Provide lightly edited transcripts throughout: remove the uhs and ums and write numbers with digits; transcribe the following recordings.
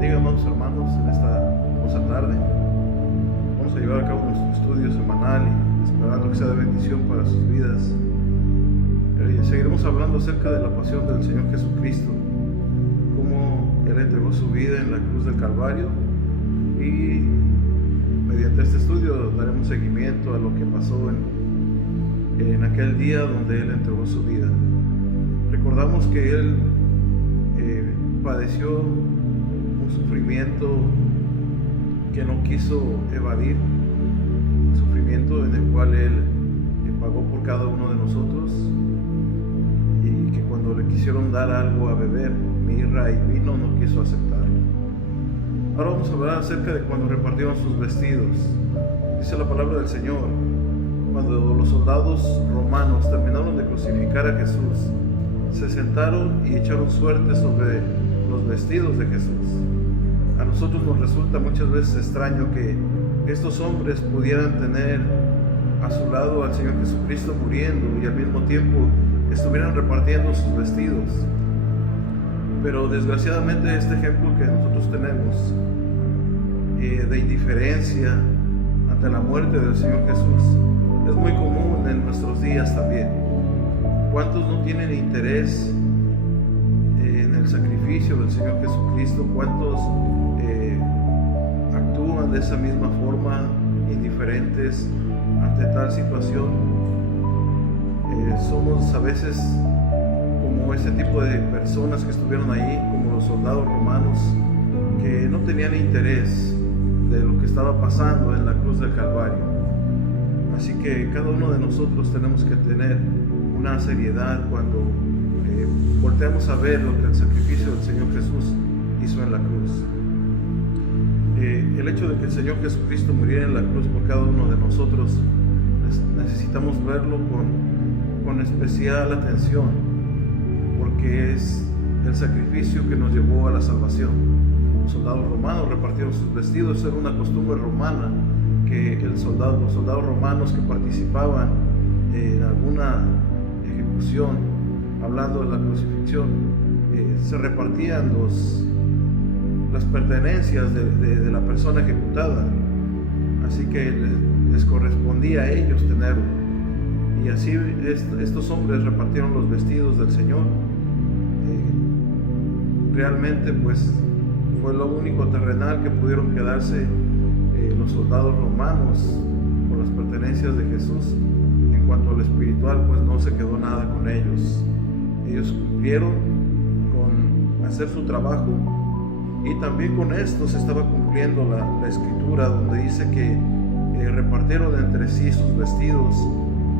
bendiga, amados hermanos, en esta hermosa tarde. Vamos a llevar a cabo nuestro estudio semanal y esperando que sea de bendición para sus vidas. Seguiremos hablando acerca de la pasión del Señor Jesucristo, cómo Él entregó su vida en la cruz del Calvario, y mediante este estudio daremos seguimiento a lo que pasó en aquel día donde Él entregó su vida. Recordamos que Él padeció un sufrimiento que no quiso evadir, un sufrimiento en el cual Él pagó por cada uno de nosotros, y que cuando le quisieron dar algo a beber, mirra y vino, no quiso aceptarlo. Ahora vamos a hablar acerca de cuando repartieron sus vestidos. Dice la palabra del Señor: cuando los soldados romanos terminaron de crucificar a Jesús, se sentaron y echaron suerte sobre los vestidos de Jesús. A nosotros nos resulta muchas veces extraño que estos hombres pudieran tener a su lado al Señor Jesucristo muriendo y al mismo tiempo estuvieran repartiendo sus vestidos. Pero desgraciadamente este ejemplo que nosotros tenemos de indiferencia ante la muerte del Señor Jesús es muy común en nuestros días también. ¿Cuántos no tienen interés en el sacrificio del Señor Jesucristo? ¿Cuántos actúan de esa misma forma, indiferentes ante tal situación? Somos a veces como ese tipo de personas que estuvieron ahí, como los soldados romanos, que no tenían interés de lo que estaba pasando en la cruz del Calvario. Así que cada uno de nosotros tenemos que tener una seriedad cuando volteamos a ver lo que el sacrificio del Señor Jesús hizo en la cruz. El hecho de que el Señor Jesucristo muriera en la cruz por cada uno de nosotros, necesitamos verlo con especial atención, porque es el sacrificio que nos llevó a la salvación. Los soldados romanos repartieron sus vestidos. Era una costumbre romana que los soldados romanos que participaban en alguna ejecución, hablando de la crucifixión, se repartían las pertenencias de la persona ejecutada, así que les correspondía a ellos tenerlo. Y así estos hombres repartieron los vestidos del Señor. Realmente pues fue lo único terrenal que pudieron quedarse los soldados romanos con las pertenencias de Jesús. En cuanto al espiritual, pues no se quedó nada con ellos. Ellos cumplieron con hacer su trabajo, y también con esto se estaba cumpliendo la escritura donde dice que repartieron entre sí sus vestidos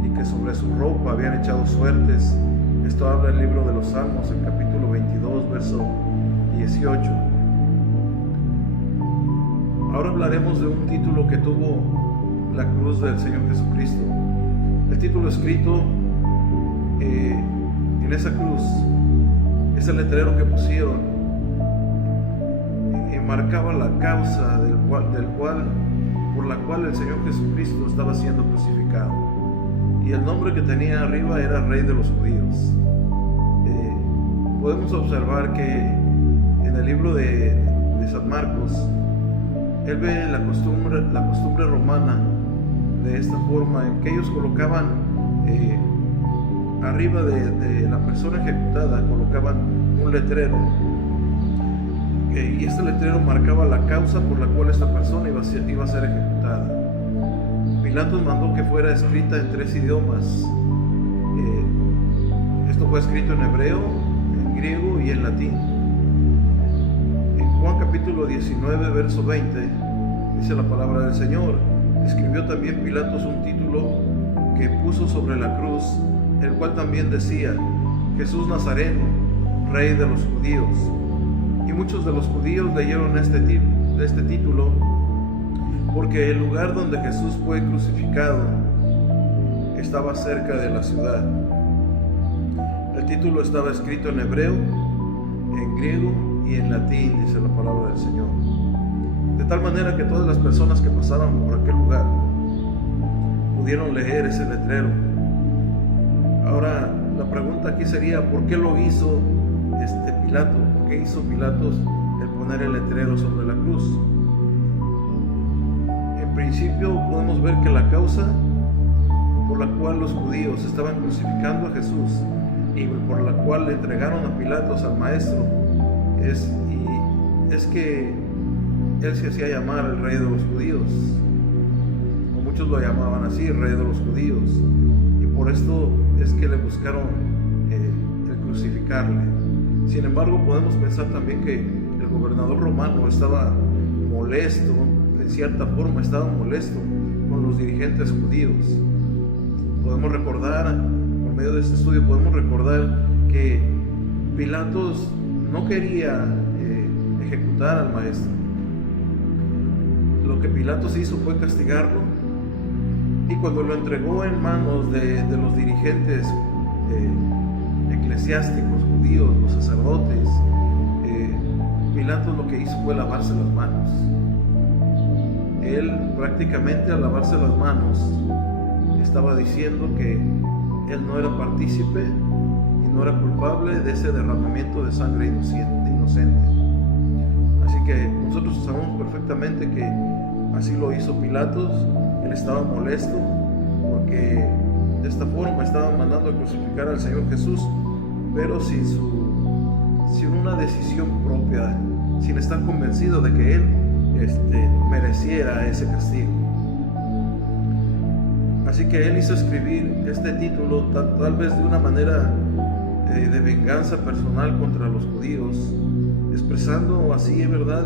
y que sobre su ropa habían echado suertes. Esto habla el libro de los Salmos, el capítulo 22, verso 18. Ahora hablaremos de un título que tuvo la cruz del Señor Jesucristo. El título escrito en esa cruz, ese letrero que pusieron, marcaba la causa por la cual el Señor Jesucristo estaba siendo crucificado. Y el nombre que tenía arriba era Rey de los Judíos. Podemos observar que en el libro de San Marcos, él ve la costumbre romana de esta forma, en que ellos colocaban arriba de la persona ejecutada, colocaban un letrero, y este letrero marcaba la causa por la cual esta persona iba a ser ejecutada. Pilatos mandó que fuera escrita en 3 idiomas. Esto fue escrito en hebreo, en griego y en latín. En Juan capítulo 19, verso 20, dice la palabra del Señor: escribió también Pilatos un título que puso sobre la cruz, el cual también decía: Jesús Nazareno, Rey de los Judíos. Y muchos de los judíos leyeron este título porque el lugar donde Jesús fue crucificado estaba cerca de la ciudad. El título estaba escrito en hebreo, en griego y en latín, dice la palabra del Señor. De tal manera que todas las personas que pasaban por aquel lugar pudieron leer ese letrero. Ahora, la pregunta aquí sería: ¿por qué lo hizo Pilato? ¿Por qué hizo Pilatos el poner el letrero sobre la cruz. En principio podemos ver que la causa por la cual los judíos estaban crucificando a Jesús y por la cual le entregaron a Pilatos al maestro es que él se hacía llamar el rey de los judíos, o muchos lo llamaban así, el rey de los judíos, y por esto es que le buscaron el crucificarle. Sin embargo, podemos pensar también que el gobernador romano estaba molesto, de cierta forma estaba molesto con los dirigentes judíos. Podemos recordar, por medio de este estudio, podemos recordar que Pilatos no quería ejecutar al maestro. Lo que Pilatos hizo fue castigarlo, y cuando lo entregó en manos de los dirigentes eclesiásticos judíos, los sacerdotes, Pilatos lo que hizo fue lavarse las manos. Él prácticamente, al lavarse las manos, estaba diciendo que él no era partícipe y no era culpable de ese derramamiento de sangre inocente. Así que nosotros sabemos perfectamente que así lo hizo Pilatos. Él estaba molesto porque de esta forma estaban mandando a crucificar al Señor Jesús, pero sin una decisión propia, sin estar convencido de que él mereciera ese castigo. Así que él hizo escribir este título tal vez de una manera de venganza personal contra los judíos, expresando así, ¿verdad?,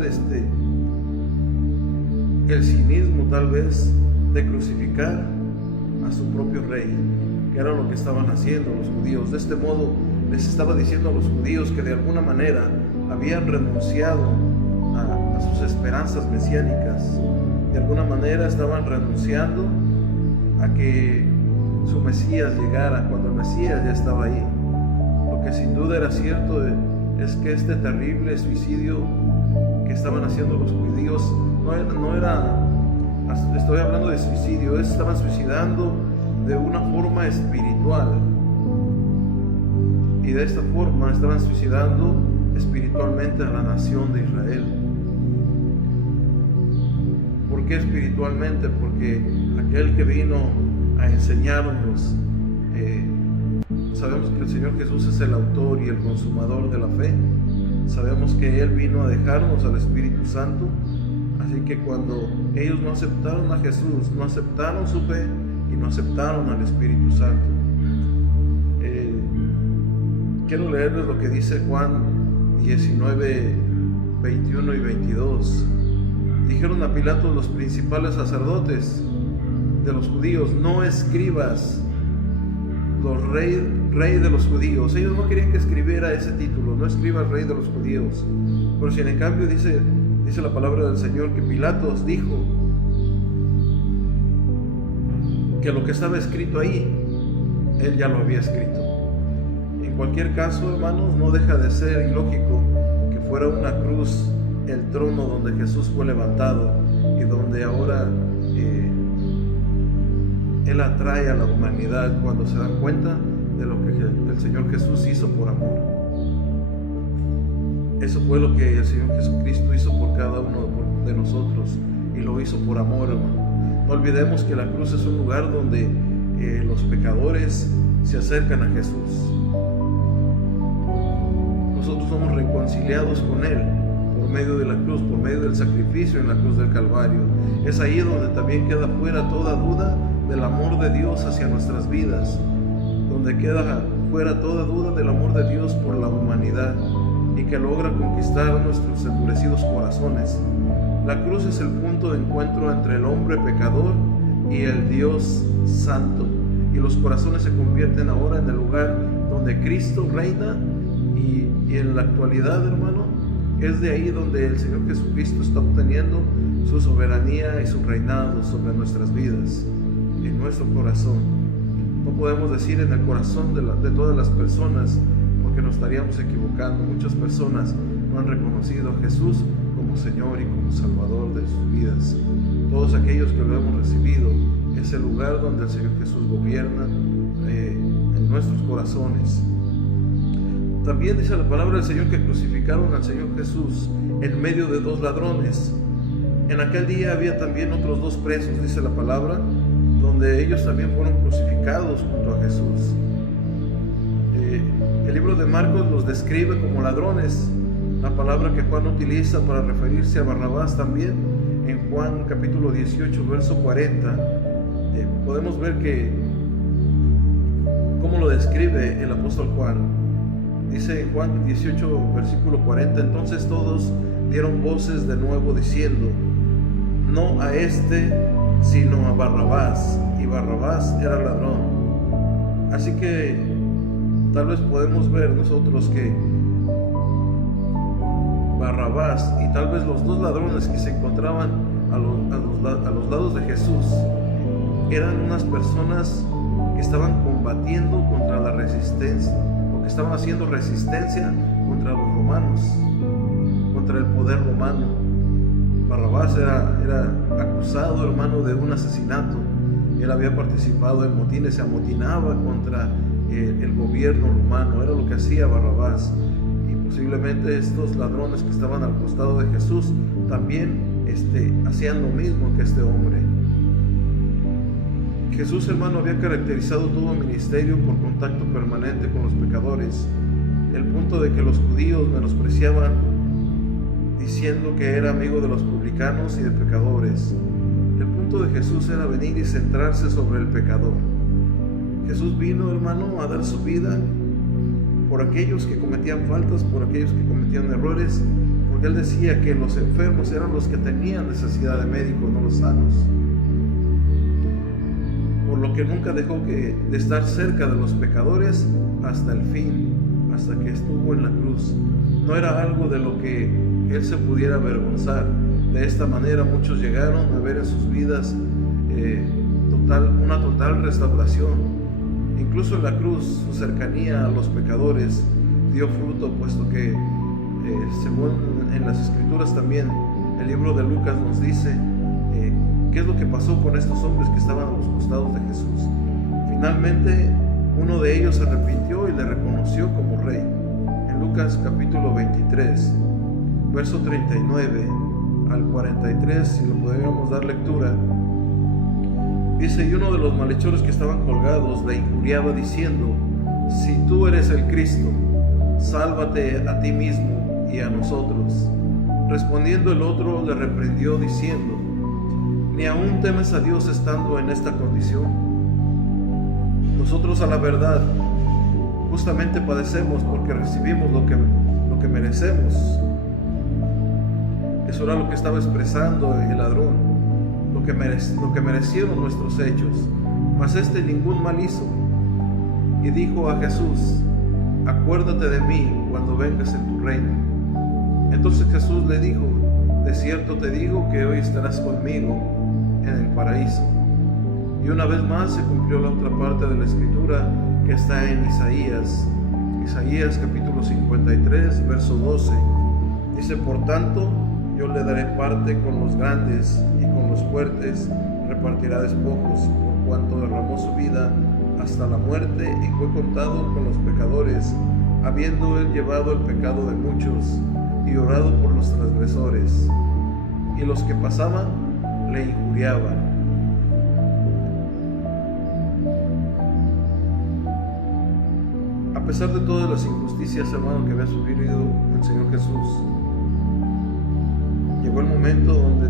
el cinismo tal vez de crucificar a su propio rey, que era lo que estaban haciendo los judíos. De este modo les estaba diciendo a los judíos que de alguna manera habían renunciado a sus esperanzas mesiánicas. De alguna manera estaban renunciando a que su Mesías llegara cuando el Mesías ya estaba ahí. Lo que sin duda era cierto es que este terrible suicidio que estaban haciendo los judíos no era, estoy hablando de suicidio, estaban suicidando de una forma espiritual, y de esta forma estaban suicidando espiritualmente a la nación de Israel. ¿Por qué espiritualmente? Porque aquel que vino a enseñarnos, sabemos que el Señor Jesús es el autor y el consumador de la fe. Sabemos que Él vino a dejarnos al Espíritu Santo. Así que cuando ellos no aceptaron a Jesús, no aceptaron su fe y no aceptaron al Espíritu Santo. Quiero leerles lo que dice Juan 19, 21 y 22. Dijeron a Pilato los principales sacerdotes de los judíos: no escribas rey de los judíos. Ellos no querían que escribiera ese título, no escribas rey de los judíos. Pero si en cambio dice la palabra del Señor que Pilatos dijo que lo que estaba escrito ahí, él ya lo había escrito. En cualquier caso, hermanos, no deja de ser ilógico que fuera una cruz el trono donde Jesús fue levantado y donde ahora Él atrae a la humanidad cuando se dan cuenta de lo que el Señor Jesús hizo por amor. Eso fue lo que el Señor Jesucristo hizo por cada uno de nosotros, y lo hizo por amor, hermano. No olvidemos que la cruz es un lugar donde los pecadores se acercan a Jesús. Nosotros somos reconciliados con Él por medio de la cruz, por medio del sacrificio en la cruz del Calvario. Es ahí donde también queda fuera toda duda del amor de Dios hacia nuestras vidas, donde queda fuera toda duda del amor de Dios por la humanidad, y que logra conquistar nuestros endurecidos corazones. La cruz es el punto de encuentro entre el hombre pecador y el Dios santo, y los corazones se convierten ahora en el lugar donde Cristo reina, y en la actualidad, hermano, es de ahí donde el Señor Jesucristo está obteniendo su soberanía y su reinado sobre nuestras vidas, en nuestro corazón. No podemos decir en el corazón de todas las personas, porque nos estaríamos equivocando. Muchas personas no han reconocido a Jesús como Señor y como Salvador de sus vidas. Todos aquellos que lo hemos recibido, es el lugar donde el Señor Jesús gobierna en nuestros corazones. También dice la palabra del Señor que crucificaron al Señor Jesús en medio de dos ladrones. En aquel día había también otros dos presos, dice la palabra, donde ellos también fueron crucificados junto a Jesús. El libro de Marcos los describe como ladrones, la palabra que Juan utiliza para referirse a Barrabás también. En Juan capítulo 18, verso 40, podemos ver que cómo lo describe el apóstol Juan. Dice en Juan 18, versículo 40, entonces todos dieron voces de nuevo diciendo, no a este, sino a Barrabás, y Barrabás era ladrón. Así que tal vez podemos ver nosotros que Barrabás y tal vez los dos ladrones que se encontraban a los lados de Jesús eran unas personas que estaban combatiendo contra la resistencia, o que estaban haciendo resistencia contra los romanos, contra el poder romano. Barrabás era acusado, hermano, de un asesinato. Él había participado en motines, se amotinaba contra el gobierno romano, era lo que hacía Barrabás. Y posiblemente estos ladrones que estaban al costado de Jesús también hacían lo mismo que este hombre. Jesús, hermano, había caracterizado todo ministerio por contacto permanente con los pecadores, el punto de que los judíos menospreciaban diciendo que era amigo de los publicanos y de pecadores. El punto de Jesús era venir y centrarse sobre el pecador. Jesús vino, hermano, a dar su vida por aquellos que cometían faltas, por aquellos que cometían errores, porque Él decía que los enfermos eran los que tenían necesidad de médico, no los sanos. Por lo que nunca dejó de estar cerca de los pecadores hasta el fin, hasta que estuvo en la cruz. No era algo de lo que Él se pudiera avergonzar. De esta manera muchos llegaron a ver en sus vidas una total restauración. Incluso en la cruz, su cercanía a los pecadores dio fruto, puesto que, según en las Escrituras también, el libro de Lucas nos dice qué es lo que pasó con estos hombres que estaban a los costados de Jesús. Finalmente, uno de ellos se arrepintió y le reconoció como rey. En Lucas capítulo 23, verso 39 al 43, si lo podríamos dar lectura, dice, y uno de los malhechores que estaban colgados le injuriaba diciendo, si tú eres el Cristo, sálvate a ti mismo y a nosotros. Respondiendo el otro le reprendió diciendo, ¿ni aún temes a Dios estando en esta condición? Nosotros a la verdad justamente padecemos porque recibimos lo que merecemos. Eso era lo que estaba expresando el ladrón, lo que merecieron nuestros hechos, mas este ningún mal hizo. Y dijo a Jesús, acuérdate de mí cuando vengas en tu reino. Entonces Jesús le dijo, de cierto te digo que hoy estarás conmigo en el paraíso. Y una vez más se cumplió la otra parte de la escritura que está en Isaías capítulo 53, verso 12. Dice, por tanto, yo le daré parte con los grandes y con los fuertes repartirá despojos, por cuanto derramó su vida hasta la muerte y fue contado con los pecadores, habiendo él llevado el pecado de muchos y orado por los transgresores. Y los que pasaban le injuriaban. A pesar de todas las injusticias, hermano, que había sufrido el Señor Jesús, llegó el momento donde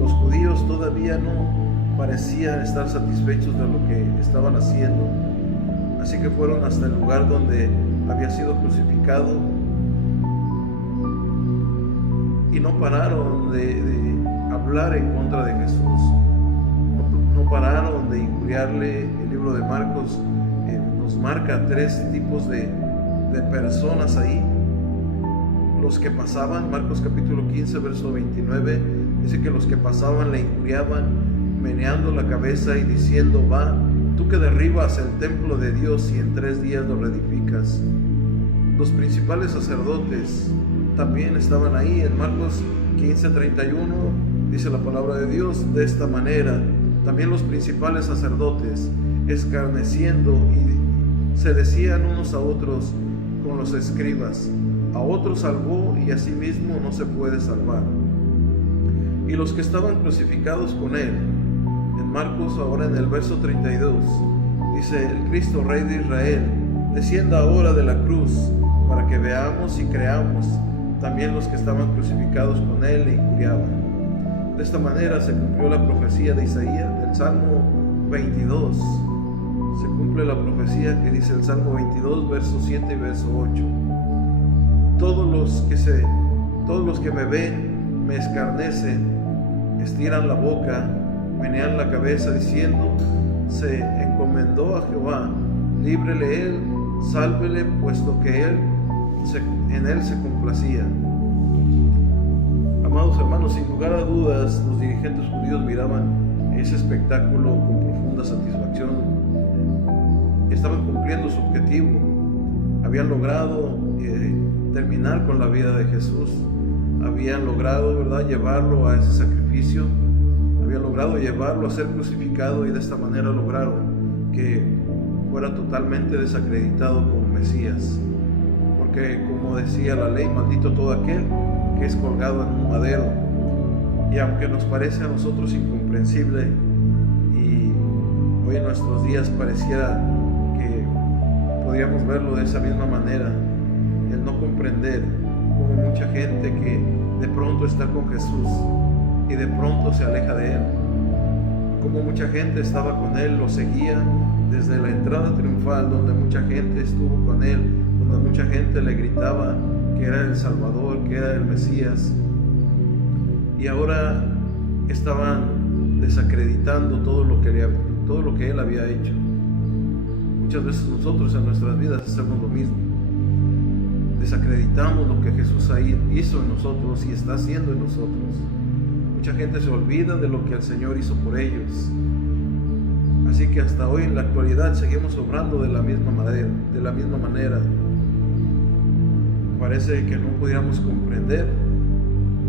los judíos todavía no parecían estar satisfechos de lo que estaban haciendo. Así que fueron hasta el lugar donde había sido crucificado y no pararon de hablar en contra de Jesús. No pararon de injuriarle. El libro de Marcos nos marca tres tipos de personas ahí. Los que pasaban, Marcos capítulo 15, verso 29, dice que los que pasaban le injuriaban, meneando la cabeza y diciendo, va, tú que derribas el templo de Dios y en 3 días lo reedificas. Los principales sacerdotes también estaban ahí. En Marcos 15, 31, dice la palabra de Dios de esta manera, también los principales sacerdotes, escarneciendo, y se decían unos a otros, con con los escribas. A otros salvó y a sí mismo no se puede salvar. Y los que estaban crucificados con él, en Marcos ahora en el verso 32, dice: el Cristo Rey de Israel, descienda ahora de la cruz, para que veamos y creamos. También los que estaban crucificados con él le injuriaban. De esta manera se cumplió la profecía de Isaías del Salmo 22. Se cumple la profecía que dice el Salmo 22, verso 7 y verso 8. Todos los que me ven me escarnecen, estiran la boca, menean la cabeza diciendo: se encomendó a Jehová, líbrele él, sálvele, puesto que en él se complacía. Amados hermanos, sin lugar a dudas, los dirigentes judíos miraban ese espectáculo con profunda satisfacción. Estaban cumpliendo su objetivo. Habían logrado terminar con la vida de Jesús. Habían logrado, ¿verdad?, llevarlo a ese sacrificio. Habían logrado llevarlo a ser crucificado, y de esta manera lograron que fuera totalmente desacreditado como Mesías. Porque, como decía la ley, maldito todo aquel que es colgado en un madero. Y aunque nos parece a nosotros incomprensible, y hoy en nuestros días pareciera que podríamos verlo de esa misma manera, el no comprender como mucha gente que de pronto está con Jesús y de pronto se aleja de él, como mucha gente estaba con él, lo seguía desde la entrada triunfal, donde mucha gente estuvo con él, donde mucha gente le gritaba que era el Salvador, que era el Mesías, y ahora estaban desacreditando todo lo que él había hecho. Muchas veces nosotros en nuestras vidas hacemos lo mismo. Desacreditamos lo que Jesús hizo en nosotros y está haciendo en nosotros. Mucha gente se olvida de lo que el Señor hizo por ellos. Así que hasta hoy en la actualidad seguimos obrando de la misma manera. Parece que no pudiéramos comprender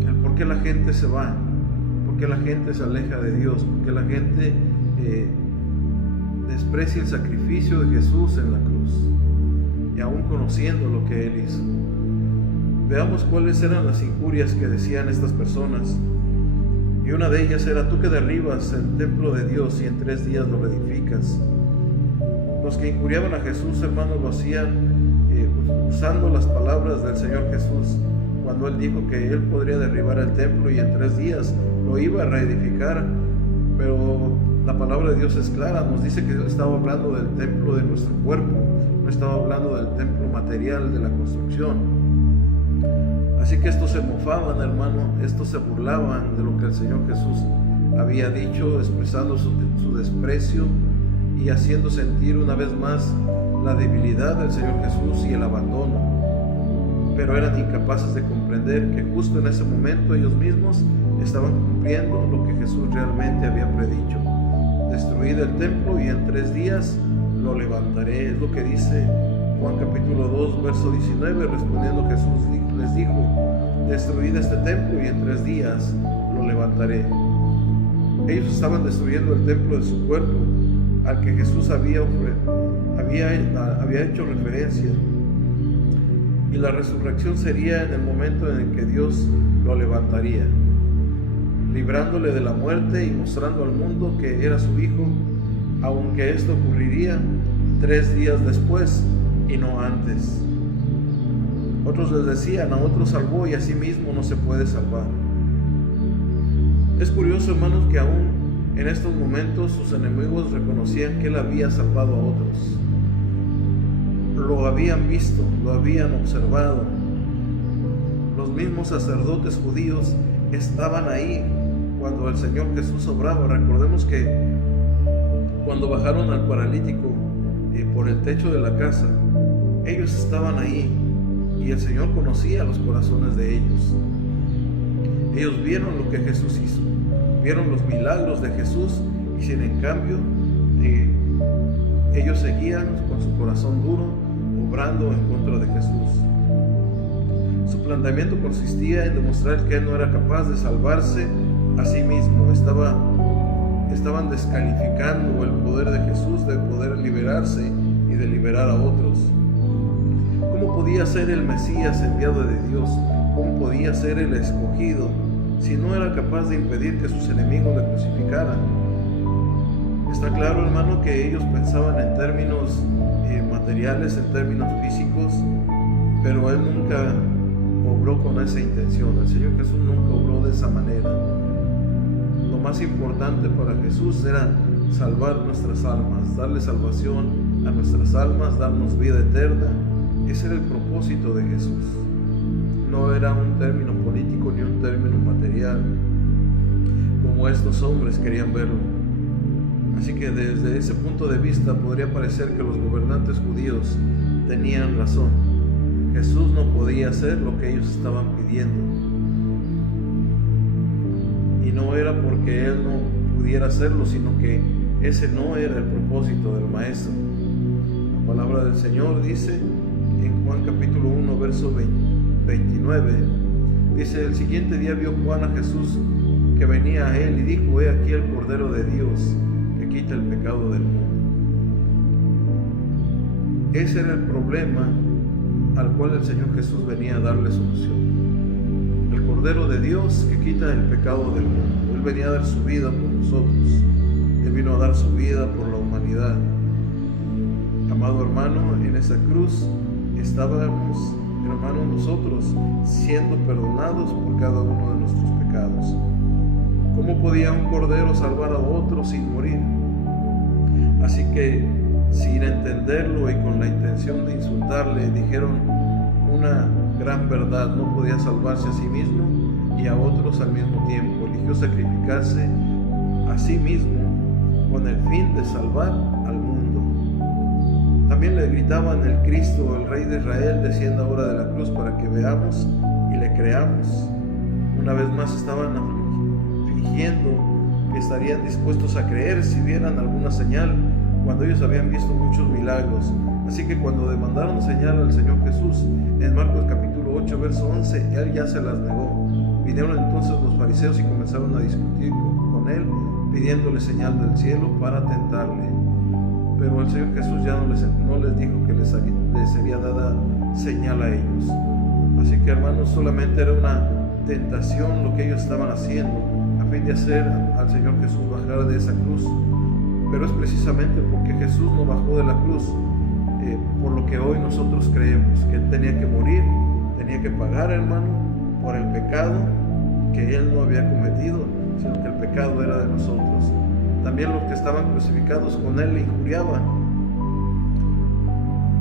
el por qué la gente se va, por qué la gente se aleja de Dios, por qué la gente desprecia el sacrificio de Jesús en la cruz, y aún conociendo lo que Él hizo. Veamos cuáles eran las injurias que decían estas personas. Y una de ellas era: tú que derribas el templo de Dios y en 3 días lo reedificas. Los que injuriaban a Jesús, hermanos, lo hacían usando las palabras del Señor Jesús, cuando Él dijo que Él podría derribar el templo y en 3 días lo iba a reedificar. Pero la palabra de Dios es clara, nos dice que Él estaba hablando del templo de nuestro cuerpo, no estaba hablando del templo material de la construcción. Así que estos se mofaban, hermano, estos se burlaban de lo que el Señor Jesús había dicho, expresando su desprecio y haciendo sentir una vez más la debilidad del Señor Jesús y el abandono. Pero eran incapaces de comprender que justo en ese momento ellos mismos estaban cumpliendo lo que Jesús realmente había predicho: destruid el templo y en 3 días lo levantaré. Es lo que dice Juan capítulo 2, verso 19. Respondiendo Jesús les dijo: destruid este templo y en 3 días lo levantaré. Ellos estaban destruyendo el templo de su cuerpo, al que Jesús había hecho referencia, y la resurrección sería en el momento en el que Dios lo levantaría, librándole de la muerte y mostrando al mundo que era su Hijo, aunque esto ocurriría 3 días después y no antes. Otros les decían: a otros salvó y a sí mismo no se puede salvar. Es curioso, hermanos, que aún en estos momentos sus enemigos reconocían que Él había salvado a otros. Lo habían visto, lo habían observado. Los mismos sacerdotes judíos estaban ahí cuando el Señor Jesús obraba. Recordemos que cuando bajaron al paralítico por el techo de la casa, ellos estaban ahí y el Señor conocía los corazones de ellos. Ellos vieron lo que Jesús hizo, vieron los milagros de Jesús, y sin en cambio ellos seguían con su corazón duro, obrando en contra de Jesús. Su planteamiento consistía en demostrar que Él no era capaz de salvarse a sí mismo. Estaban descalificando el poder de Jesús de poder liberarse y de liberar a otros. ¿Cómo podía ser el Mesías enviado de Dios? ¿Cómo podía ser el escogido si no era capaz de impedir que sus enemigos le crucificaran? Está claro, hermano, que ellos pensaban en términos materiales, en términos físicos, pero Él nunca obró con esa intención. El Señor Jesús nunca obró de esa manera. Lo más importante para Jesús era salvar nuestras almas, darle salvación a nuestras almas, darnos vida eterna. Ese era el propósito de Jesús. No era un término político ni un término material, como estos hombres querían verlo. Así que desde ese punto de vista podría parecer que los gobernantes judíos tenían razón. Jesús no podía hacer lo que ellos estaban pidiendo. Y no era porque Él no pudiera hacerlo, sino que ese no era el propósito del Maestro. La palabra del Señor dice en Juan capítulo 1, verso 29, dice: el siguiente día vio Juan a Jesús que venía a él y dijo: he aquí el Cordero de Dios que quita el pecado del mundo. Ese era el problema al cual el Señor Jesús venía a darle solución. El Cordero de Dios que quita el pecado del mundo. Él venía a dar su vida por nosotros. Él vino a dar su vida por la humanidad. Amado hermano, en esa cruz estábamos, hermano, nosotros siendo perdonados por cada uno de nuestros pecados. ¿Cómo podía un cordero salvar a otro sin morir? Así que, sin entenderlo y con la intención de insultarle, dijeron una gran verdad: no podía salvarse a sí mismo y a otros al mismo tiempo. Eligió sacrificarse a sí mismo con el fin de salvar al mundo. También le gritaban: el Cristo, el Rey de Israel, descienda ahora de la cruz para que veamos y le creamos. Una vez más estaban fingiendo que estarían dispuestos a creer si vieran alguna señal, cuando ellos habían visto muchos milagros. Así que cuando demandaron señal al Señor Jesús, en Marcos capítulo 8, verso 11, Él ya se las negó. Vinieron entonces los fariseos y comenzaron a discutir con Él, pidiéndole señal del cielo para tentarle. Pero el Señor Jesús ya no les dijo que les sería dada señal a ellos. Así que, hermanos, solamente era una tentación lo que ellos estaban haciendo, a fin de hacer al Señor Jesús bajar de esa cruz. Pero es precisamente porque Jesús no bajó de la cruz, por lo que hoy nosotros creemos que Él tenía que morir, tenía que pagar, hermano, por el pecado que Él no había cometido, sino que el pecado era de nosotros. También los que estaban crucificados con Él le injuriaban.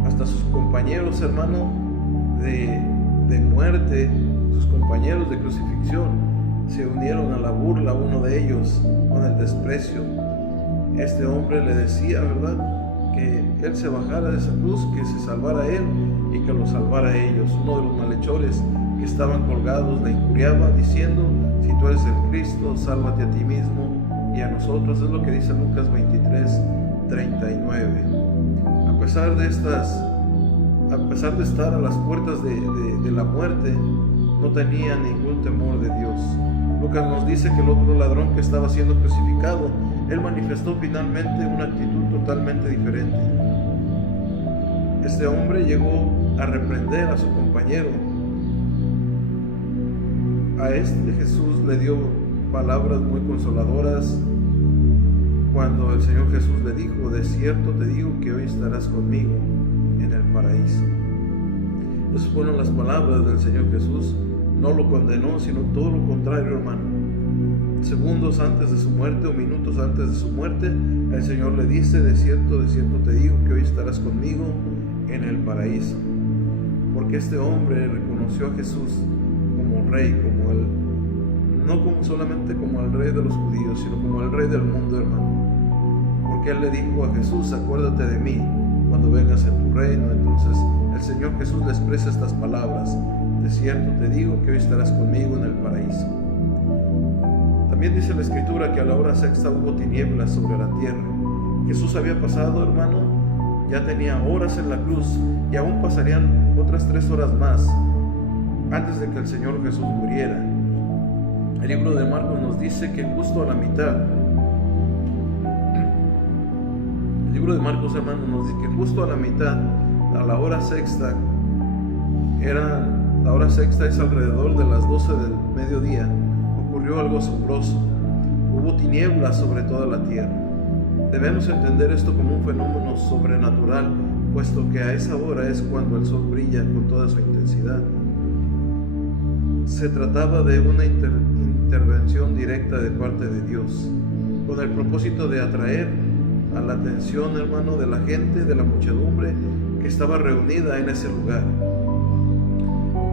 Hasta sus compañeros, hermano, de muerte, sus compañeros de crucifixión, se unieron a la burla, uno de ellos, con el desprecio. Este hombre le decía, ¿verdad?, que Él se bajara de esa cruz, que se salvara Él y que lo salvara a ellos. Uno de los malhechores que estaban colgados le injuriaba diciendo: si tú eres el Cristo, sálvate a ti mismo y a nosotros. Es lo que dice Lucas 23, 39. A pesar de estar a las puertas de la muerte, no tenía ningún temor de Dios. Lucas nos dice que el otro ladrón que estaba siendo crucificado, él manifestó finalmente una actitud totalmente diferente. Este hombre llegó a reprender a su compañero. A este Jesús le dio palabras muy consoladoras cuando el Señor Jesús le dijo: de cierto te digo que hoy estarás conmigo en el paraíso. Esas fueron las palabras del Señor Jesús. No lo condenó, sino todo lo contrario, hermano. Segundos antes de su muerte o minutos antes de su muerte, el Señor le dice: de cierto te digo que hoy estarás conmigo en el paraíso. Porque este hombre reconoció a Jesús como Rey, como el, no como solamente como el Rey de los judíos, sino como el Rey del mundo, hermano. Porque Él le dijo a Jesús: acuérdate de mí cuando vengas en tu reino. Entonces el Señor Jesús le expresa estas palabras: de cierto te digo que hoy estarás conmigo en el paraíso. También dice la Escritura que a la hora sexta hubo tinieblas sobre la tierra. Jesús había pasado, hermano, ya tenía horas en la cruz, y aún pasarían otras 3 horas más antes de que el Señor Jesús muriera. El libro de Marcos nos dice que justo a la mitad, el libro de Marcos, hermano, nos dice que justo a la mitad, a la hora sexta, La hora sexta es alrededor de las 12 del mediodía. Ocurrió algo asombroso. Hubo tinieblas sobre toda la tierra. Debemos entender esto como un fenómeno sobrenatural, puesto que a esa hora es cuando el sol brilla con toda su intensidad. Se trataba de una intervención directa de parte de Dios, con el propósito de atraer a la atención, hermano, de la gente, de la muchedumbre que estaba reunida en ese lugar.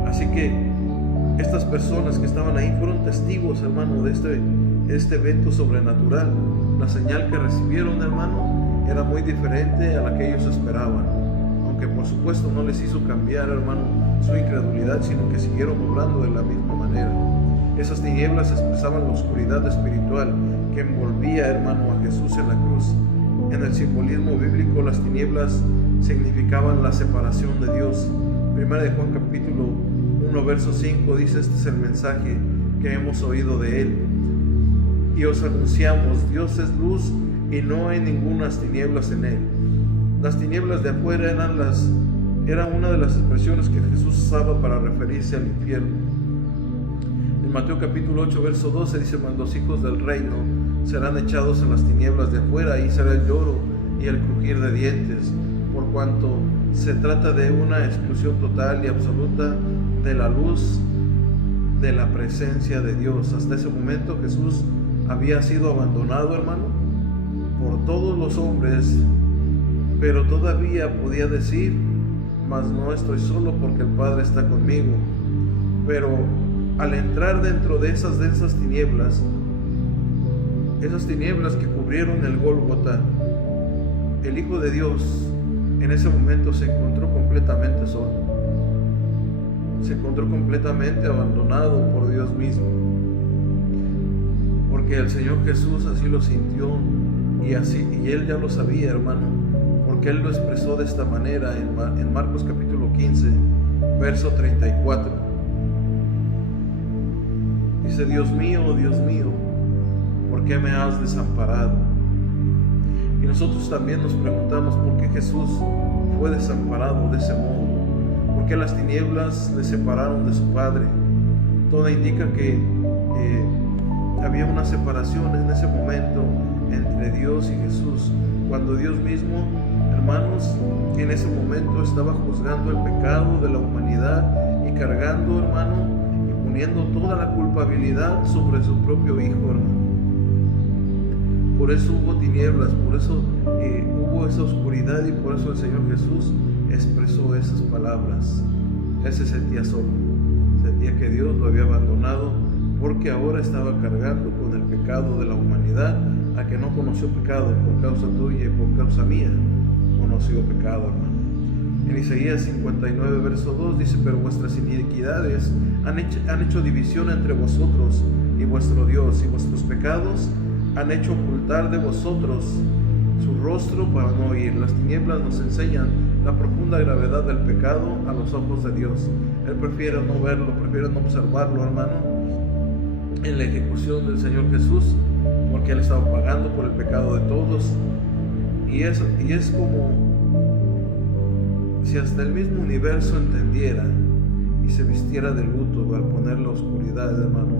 Así que estas personas que estaban ahí fueron testigos, hermano, de este evento sobrenatural. La señal que recibieron, hermano, era muy diferente a la que ellos esperaban, aunque por supuesto no les hizo cambiar, hermano, su incredulidad, sino que siguieron obrando de la misma manera. Esas tinieblas expresaban la oscuridad espiritual que envolvía, hermano, a Jesús en la cruz. En el simbolismo bíblico, las tinieblas significaban la separación de Dios. Primera de Juan capítulo 1 verso 5 dice: este es el mensaje que hemos oído de Él y os anunciamos, Dios es luz y no hay ningunas tinieblas en Él. Las tinieblas de afuera eran una de las expresiones que Jesús usaba para referirse al infierno. En Mateo capítulo 8 verso 12 dice: mas los hijos del reino serán echados en las tinieblas de afuera, y será el lloro y el crujir de dientes, por cuanto se trata de una exclusión total y absoluta de la luz de la presencia de Dios. Hasta ese momento Jesús había sido abandonado, hermano, por todos los hombres, pero todavía podía decir: mas no estoy solo, porque el Padre está conmigo. Pero al entrar dentro de esas densas tinieblas, esas tinieblas que cubrieron el Gólgota, el Hijo de Dios en ese momento se encontró completamente solo. Se encontró completamente abandonado por Dios mismo, porque el Señor Jesús así lo sintió, y Él ya lo sabía, hermano, porque Él lo expresó de esta manera en Marcos capítulo 15, verso 34. Dice: Dios mío, ¿por qué me has desamparado? Y nosotros también nos preguntamos por qué Jesús fue desamparado de ese modo. ¿Por qué las tinieblas le separaron de su Padre? Todo indica que había una separación en ese momento entre Dios y Jesús, cuando Dios mismo, hermanos, en ese momento estaba juzgando el pecado de la humanidad y cargando, hermano, y poniendo toda la culpabilidad sobre su propio Hijo, hermano. Por eso hubo tinieblas, por eso hubo esa oscuridad, y por eso el Señor Jesús expresó esas palabras. Él se sentía solo, sentía que Dios lo había abandonado, porque ahora estaba cargando con el pecado de la humanidad, a que no conoció pecado por causa tuya y por causa mía, conoció pecado, hermano. En Isaías 59 verso 2 dice: pero vuestras iniquidades han hecho división entre vosotros y vuestro Dios, y vuestros pecados han hecho ocultar de vosotros su rostro para no oír. Las tinieblas nos enseñan la profunda gravedad del pecado a los ojos de Dios. Él prefiere no verlo, prefiere no observarlo, hermano, en la ejecución del Señor Jesús, porque Él estaba pagando por el pecado de todos. Y es como si hasta el mismo universo entendiera y se vistiera de luto al poner la oscuridad, hermano,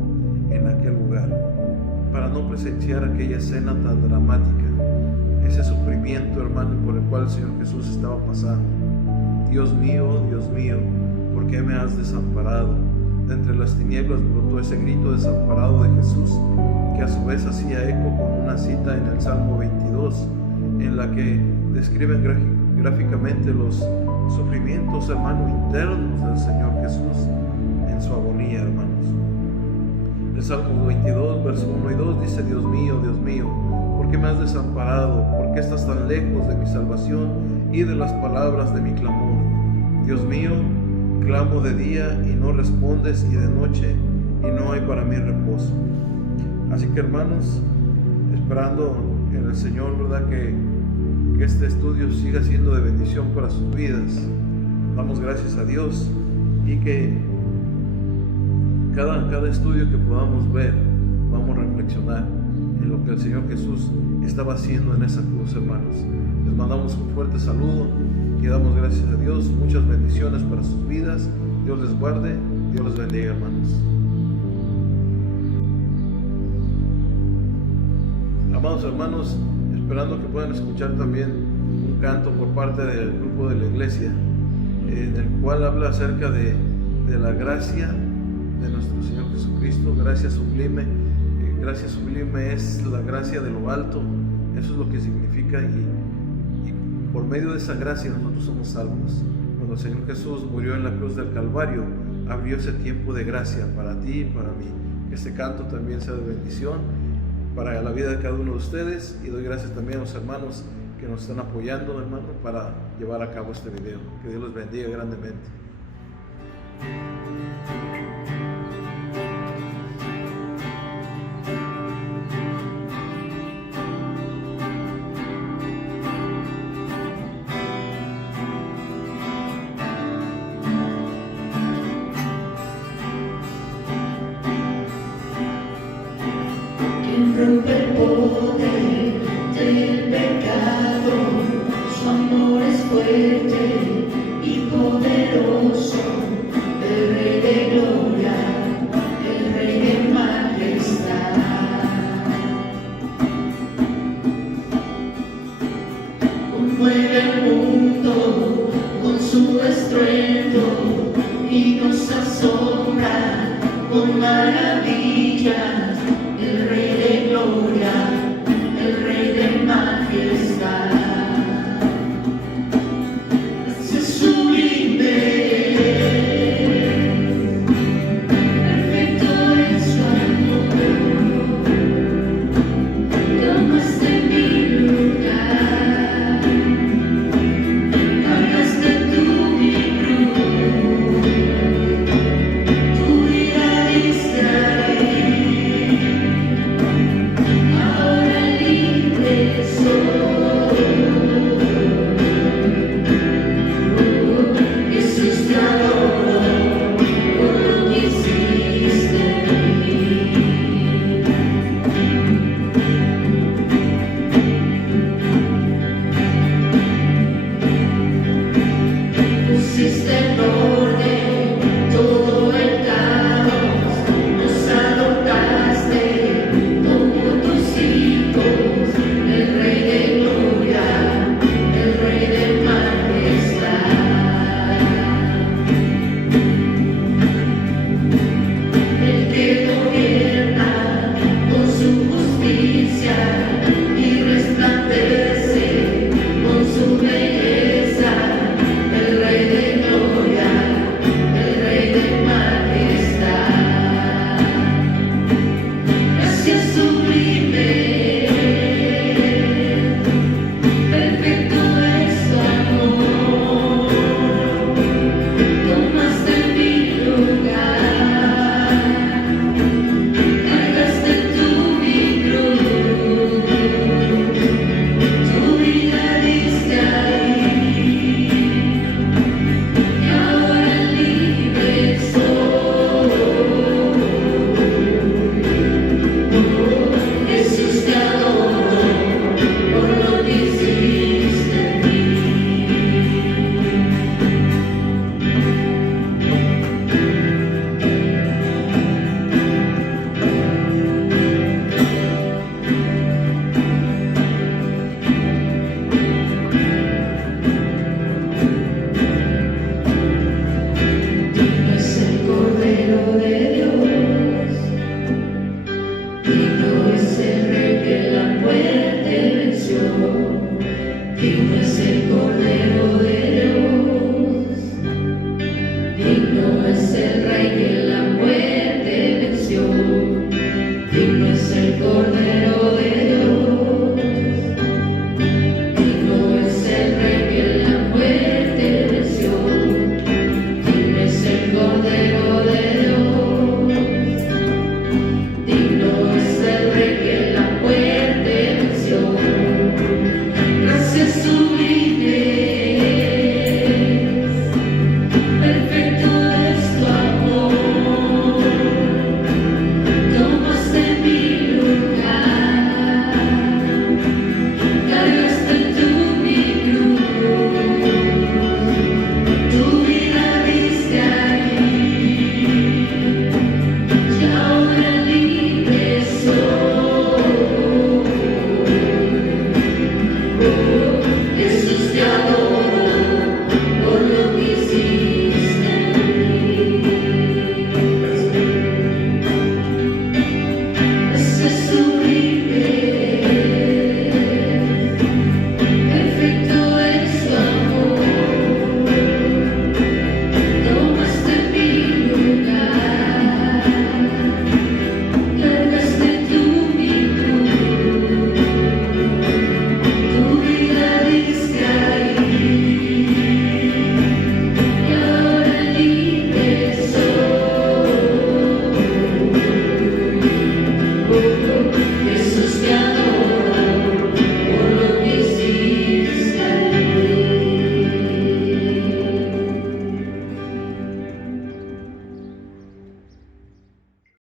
en aquel lugar, para no presenciar aquella escena tan dramática, ese sufrimiento, hermano, por el cual el Señor Jesús estaba pasando. Dios mío, ¿por qué me has desamparado? De entre las tinieblas brotó ese grito desamparado de Jesús, que a su vez hacía eco con una cita en el Salmo 22, en la que describen gráficamente los sufrimientos, hermano, internos del Señor Jesús en su agonía, hermanos. El Salmo 22, verso 1 y 2 dice: Dios mío, ¿por qué me has desamparado? ¿Por qué estás tan lejos de mi salvación y de las palabras de mi clamor? Dios mío, clamo de día y no respondes, y de noche y no hay para mí reposo. Así que, hermanos, esperando en el Señor, ¿verdad?, que este estudio siga siendo de bendición para sus vidas. Damos gracias a Dios, y que cada estudio que podamos ver, vamos a reflexionar en lo que el Señor Jesús estaba haciendo en esa cruz, hermanos. Les mandamos un fuerte saludo y damos gracias a Dios. Muchas bendiciones para sus vidas. Dios les guarde, Dios les bendiga, hermanos. Amados hermanos, esperando que puedan escuchar también un canto por parte del grupo de la iglesia, en el cual habla acerca de la gracia de nuestro Señor Jesucristo, gracia sublime. Gracia sublime es la gracia de lo alto, eso es lo que significa, y por medio de esa gracia nosotros somos salvos. Cuando el Señor Jesús murió en la cruz del Calvario, abrió ese tiempo de gracia para ti y para mí. Que este canto también sea de bendición para la vida de cada uno de ustedes, y doy gracias también a los hermanos que nos están apoyando, hermano, para llevar a cabo este video. Que Dios los bendiga grandemente. Quien rompe el poder del pecado, su amor es fuerte y poderoso, el Rey de gloria, el Rey de majestad. Conmueve el mundo con su estruendo y nos asombra con maravillas, el Rey